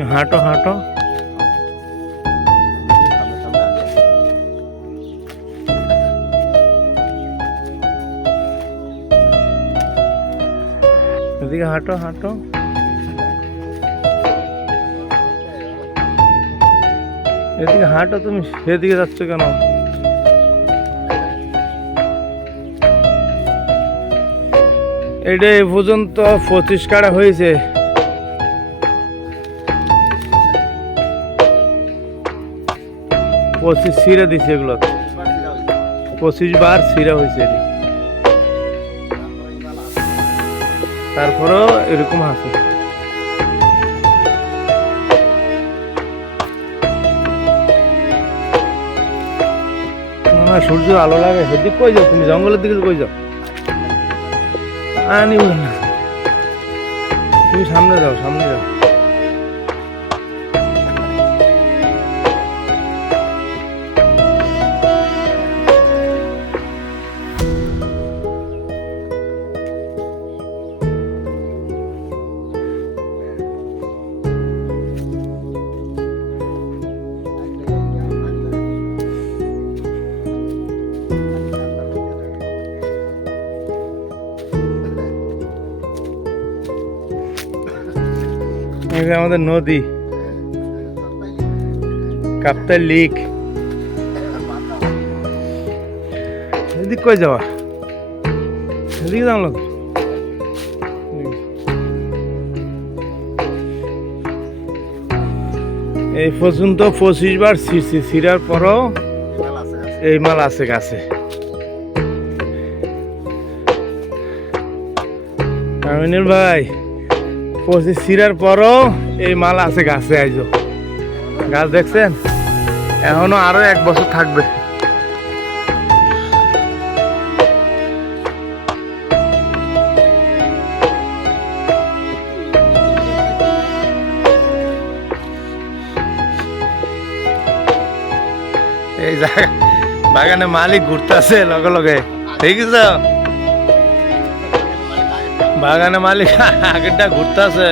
হাঁটো হাঁটো। এদিকে হাঁটো হাঁটো। এদিকে হাঁটো, তুমি সেদিকে যাচ্ছ কেন? এটা এই পর্যন্ত পঁচিশ কাটা হয়েছে। পঁচিশ সিরা দিছে এগুলো। পঁচিশ বার সিরা হয়েছে তারপরেও এরকম আছে। সূর্য আলো লাগে। সেদিক কই যাও তুমি? জঙ্গলের দিকে কই যাও? আনি তুমি সামনে যাও সামনে যাও। যে আমাদের নদী। কাপ্তাই লিক এদিক কই যাওয়া এদিকে যাও লোক এই পর্যন্ত পঁচিশ বার ছিঁড়ছি ছিঁড়ার পরও এই মাল আছে গাছে। আমিনুল ভাই পঁচিশ ছিঁড়ার পরও এই মাল আছে গাছে আইজো গাছ দেখছেন? এখনও আরও এক বছর থাকবে। এই জায়গা বাগানে মালিক ঘুরতেছে লগে লগে। ঠিক আছে বাগানে মালিক। আগেরটা ঘুরতেছে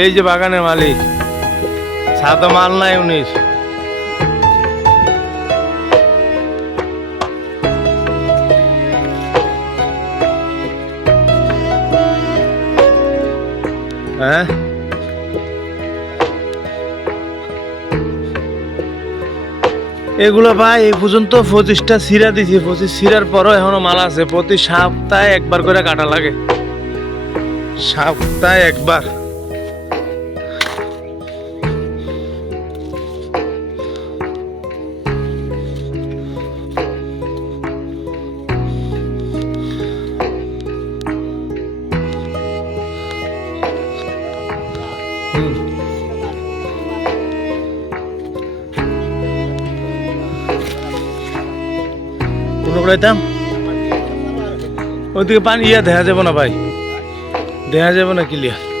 এই যে বাগানের মালিক। ছাতো মাল নাই উনিশ হ্যাঁ? এগুলো ভাই, এই পর্যন্ত পঁচিশটা সিরা দিছি। পঁচিশ সিরার পরও এখনও মাল আছে। প্রতি সপ্তাহে একবার করে কাটা লাগে। সপ্তাহে একবার। ওইদিকে পানি ইয়া দেখা যাবে না ভাই। দেখা যাবে না ক্লিয়ার